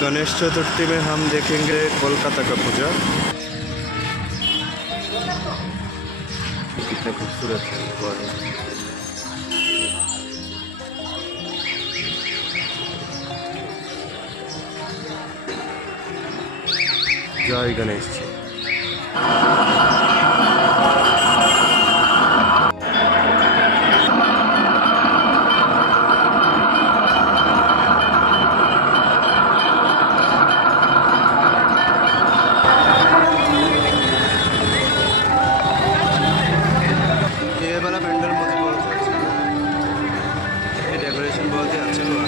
गणेश चतुर्थी में हम देखेंगे कोलकाता का पूजा। कितना खूबसूरत है। जय गणेश जी। बहुत ही अच्छा हुआ।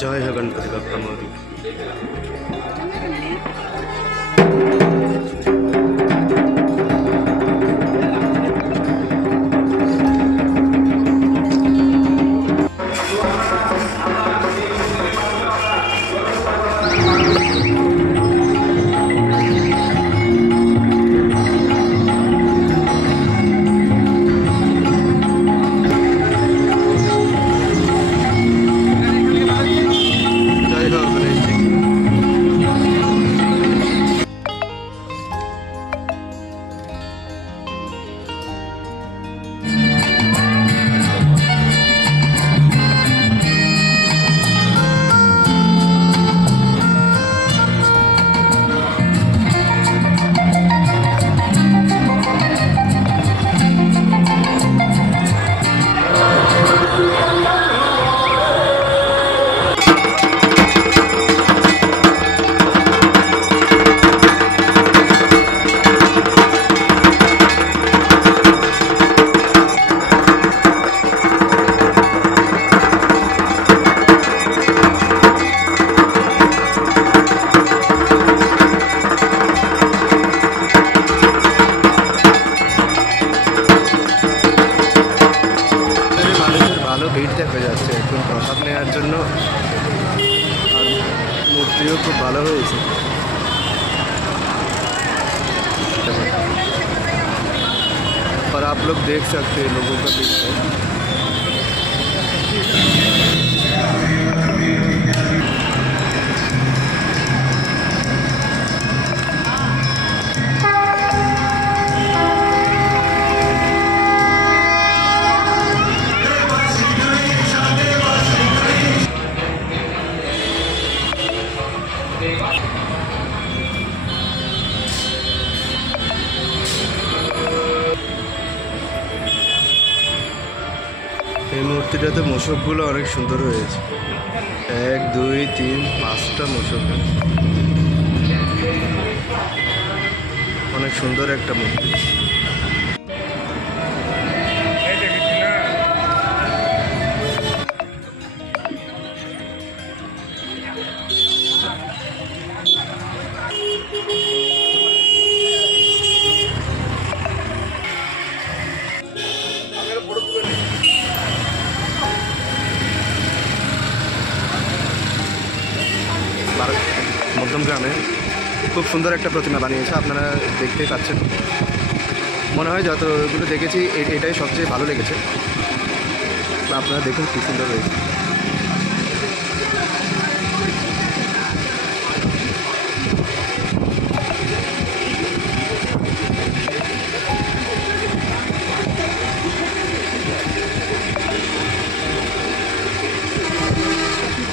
जय हो गणपति बप्पा मोरया। प्रसाद नेওয়ার জন্য मूर्तियों खूब ভালো হয়েছে। और आप लोग देख सकते हैं लोगों का भीड़ है। এই মূর্তিটাতে মশকগুলো অনেক সুন্দর হয়েছে। 1 2 3 5টা মশক, অনেক সুন্দর একটা মূর্তি। মধ্যম গ্রামে খুব সুন্দর একটা প্রতিমা বানিয়েছে, আপনারা দেখতেই পাচ্ছেন। মনে হয় যতগুলো দেখেছি এটাই সবচেয়ে ভালো লেগেছে। আপনারা দেখুন কি সুন্দর হয়েছে।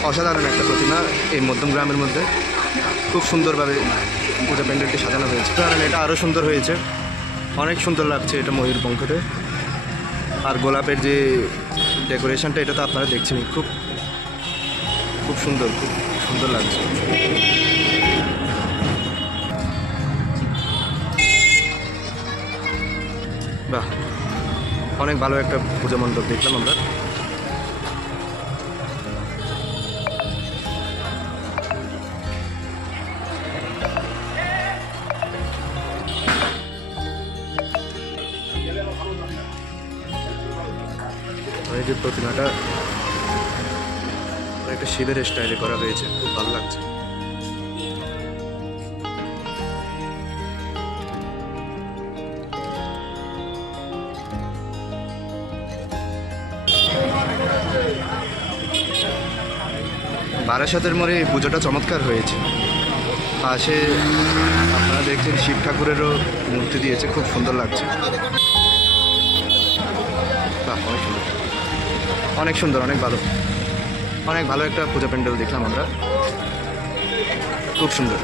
অসাধারণ একটা প্রতিমা এই মধ্যম গ্রামের মধ্যে খুব সুন্দরভাবে পূজা প্যান্ডেলটি সাজানো হয়েছে। কারণ এটা আরও সুন্দর হয়েছে, অনেক সুন্দর লাগছে এটা ময়ূরপঙ্খতে। আর গোলাপের যে ডেকোরেশনটা এটা তো আপনারা দেখছেন, খুব খুব সুন্দর, খুব সুন্দর লাগছে। বাহ, অনেক ভালো একটা পূজা মণ্ডপ দেখলাম আমরা। এই যে প্রতিমাটা একটা শিবের স্টাইলে করা হয়েছে, খুব ভালো লাগছে। বারাসাতের মোড়ে এই পুজোটা চমৎকার হয়েছে। পাশে আপনারা দেখছেন শিব ঠাকুরেরও মূর্তি দিয়েছে, খুব সুন্দর লাগছে। বাহ, অনেক সুন্দর, অনেক সুন্দর, অনেক ভালো, অনেক ভালো একটা পূজা প্যান্ডেল দেখলাম আমরা, খুব সুন্দর।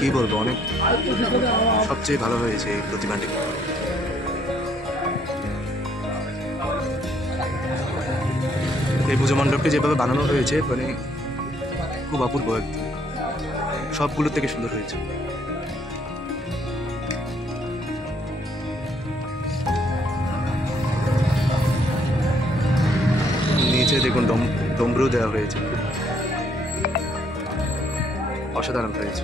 কি বলবো, অনেক সবচেয়ে ভালো হয়েছে এই প্রতিমাটি। এই পুজো মণ্ডপটি যেভাবে বানানো হয়েছে মানে খুব অপূর্ব, একদম সবগুলোর থেকে সুন্দর হয়েছে। নিচে দেখুন ডমরু দেওয়া হয়েছে, অসাধারণ হয়েছে।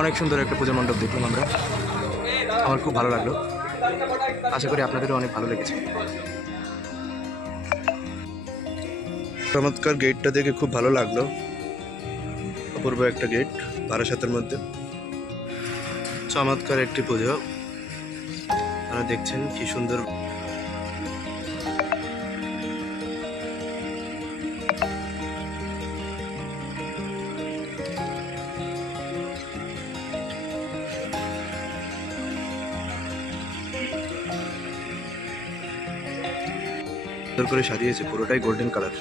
অনেক সুন্দর একটা পূজা মণ্ডপ দেখলাম আমরা, আমার খুব ভালো লাগলো। আশা করি আপনাদেরও অনেক ভালো লেগেছে। চমৎকার গেটটা দেখে খুব ভালো লাগলো, অপূর্ব একটা গেট বারাসাতের মধ্যে। চমৎকার একটি পুজো আপনারা দেখছেন, কি সুন্দর। সুন্দর করে সাজিয়েছে, পুরোটাই গোল্ডেন কালার।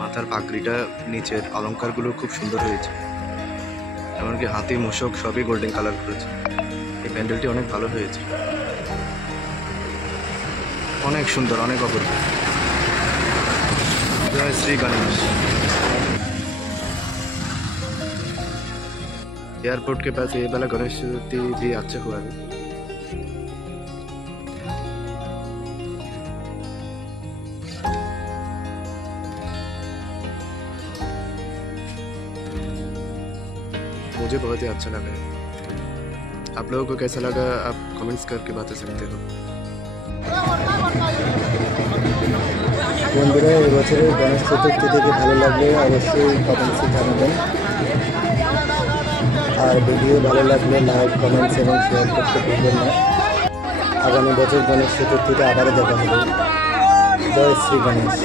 মাথার পাগড়িটা, নিচের অলংকারগুলো খুব সুন্দর হয়েছে, এমনকি হাতি মূষক সবই গোল্ডেন কালার করেছে। এই প্যান্ডেলটি অনেক ভালো হয়েছে, অনেক সুন্দর, অনেক অপূর্ব। জয় শ্রী गणेश। एयरपोर्ट के पास ये वाला गणेश चतुर्थी भी अच्छा हुआ है। मुझे बहुत ही अच्छा लगा है। आप लोगों को कैसा लगा आप कमेंट्स करके बता सकते हो। বন্ধুরা, এবছরের গণেশ চতুর্থী থেকে ভালো লাগলে অবশ্যই কমেন্টসে জানাবেন, আর ভিডিও ভালো লাগলে লাইক, কমেন্টস এবং শেয়ার করতে ভুলবেন না। আগামী বছর গণেশ চতুর্থীতে আবারও দেখা হবে। জয় শ্রী গণেশ।